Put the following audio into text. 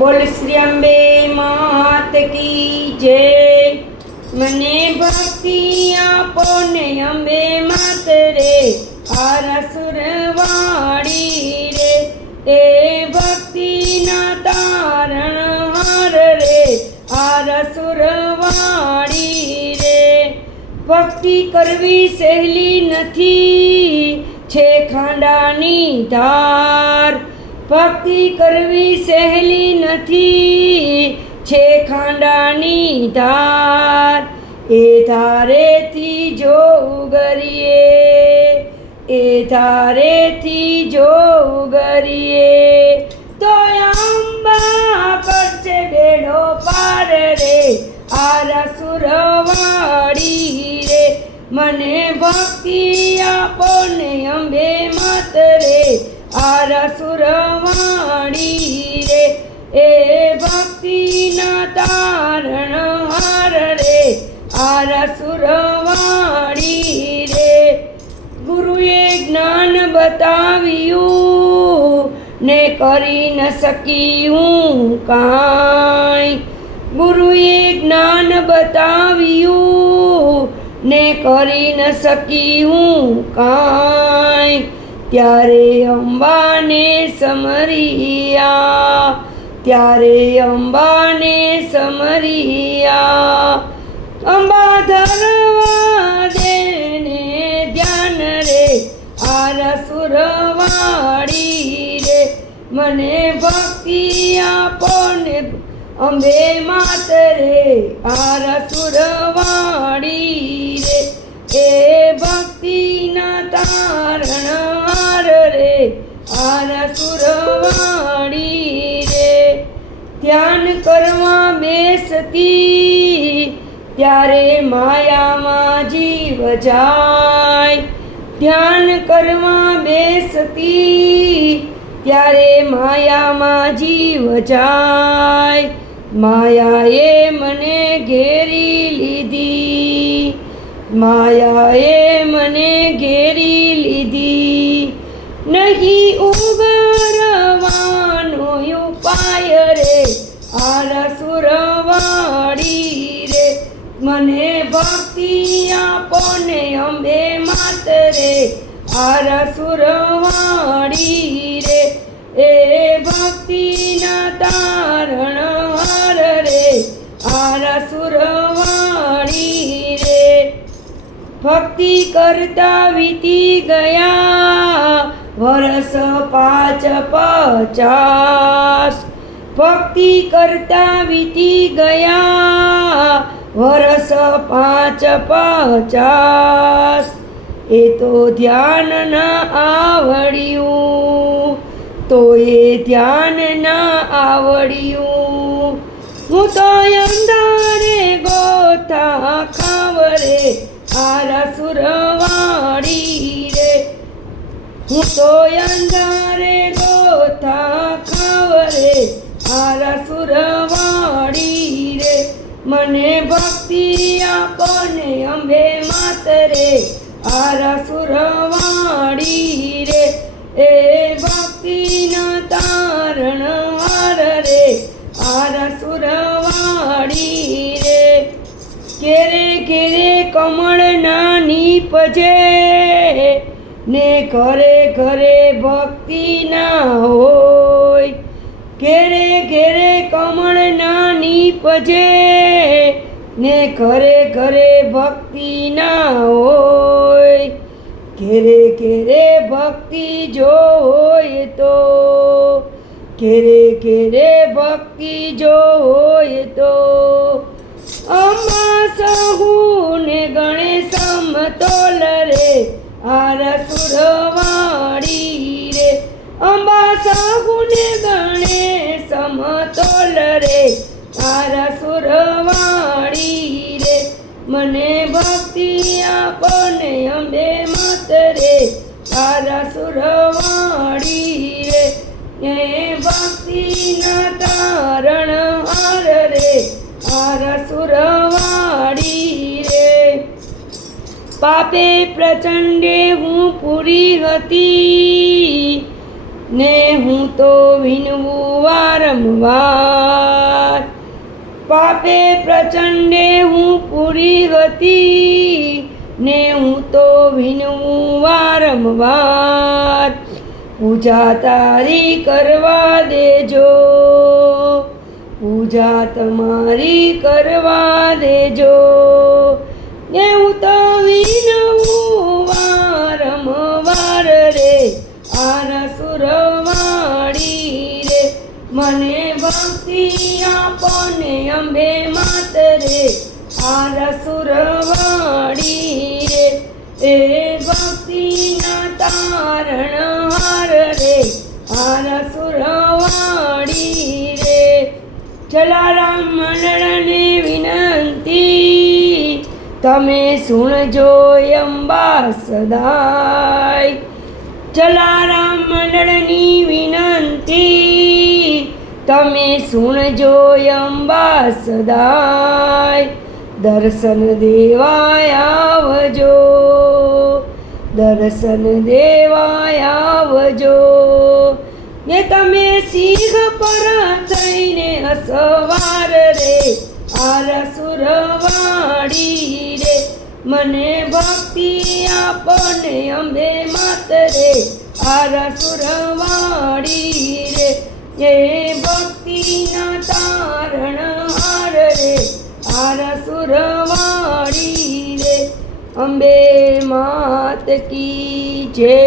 બોલ શ્રી અંબે માત કી જય. મને ભક્તિ આપો ને અંબે માત રે આરા સુરવાળી રે. એ ભક્તિના તારણ હાર રે આરા સુરવાળી રે. ભક્તિ કરવી સહેલી નથી, છે ખાંડાની ધાર. ભક્તિ કરવી સહેલી નથી. છે ખાંડાની ધાર, એ ધારેથી જો ઉગરીએ, એ ધારેથી જો ઉગરીએ. તો અંબા પડશે બેડો પાર રે, આરા સુરવાળી રે. મને ભક્તિ આપો ને અંબે માત રે આરા સુરવાળી રે, એ ભક્તિના તારણ હાર રે, આરા સુરવાળી રે. ગુરુએ જ્ઞાન બતાવ્યું, ને કરી ન શકી હું કાંઈ. ગુરુએ જ્ઞાન બતાવ્યું, ને કરી ન શકી હું કાંઈ. ત્યારે અંબાને સમરિયા, ત્યારે અંબાને સમરિયા. અંબા ધરવા દેને ધ્યાન રે, આરા સુરવાળી રે. મને ભક્તિ આપો ને અંબે માત રે આરા સુરવાળી રે. એ ભક્તિના તારણ રે આરા સુરવાણી રે. ધ્યાન કરવા બેસતી, ત્યારે માયામાં જીવ જાય. ધ્યાન કરવા બેસતી, ત્યારે માયામાં જીવ જાય. માયાએ મને ઘેરી લીધી. માયાએ મને ઘેરી આરા સુરવાડી રે. મને ભક્તિ આપો ને અંબે માત રે આરા સુરવાડી રે. એ ભક્તિના તારણ હાર રે. આરા સુરવાડી રે. ભક્તિ કરતા વીતી ગયા. વર્ષ પાંચ પચાસ. ભક્તિ કરતા વીતી ગયા. વરસ પાંચ પચાસ. એ તો ધ્યાન ના આવડ્યું. તો એ ધ્યાન ના આવડ્યું. હું તો અંધારે ગોતા ખાવરે આરા સુરવાડી રે. હું તો અંધારે મને ભક્તિ આપો ને અંબે માતરે આરા સુરવાડી રે. એ ભક્તિના તારણ હાર રે આરા સુરવાડી રે. કેરે કેરે કમળ ના નીપજે ને ઘરે ઘરે ભક્તિ ના હોય. ઘેરે ઘેરે કમળ ના નીપજે ને ઘરે ઘરે ભક્તિ ના હોય. ઘેરે ઘેરે ભક્તિ જો હોય તો. ઘેરે ઘેરે ભક્તિ જો હોય તો. અમા સહુ ને ગણેશ સમતોલ રે આરા સુરવાળી ભક્તિ આપો ને અંબે માતરે? રે આરા રે એ ભક્તિના તારણ હાર રે તારા સુરવાળી રે પાપે પ્રચંડે હું પૂરી હતી ને હું તો વિનવું વારંવાર. પાપે પ્રચંડે હું પૂરી ગતી ને હું તો વિનવું વારંવાર. પૂજા તારી કરવા દેજો, પૂજા તમારી કરવા દેજો. ને હું તો વિનવું મને ભક્તિ અંબે માતરે? રે આરસુરવાડી રે એ ભક્તિના તારણ હાર રે આરસુરવાડી રે જલારામ મંડળને વિનંતી, તમે સુણજો અંબા સદાય જલારામ મંડળની વિનંતી તમે સુણજો અંબા સદાય દર્શન દેવાય આવજો. દર્શન દેવાય આવજો. ને તમે સિંહ પર થઈને અસવાર રે આરસુરવાડી રે. મને ભક્તિ આપને અંબે માત રે આરસુરવાડી રે. એ ભક્તિના તારણ હાર રે આરસુરવાડી રે. અંબે માત કી જય.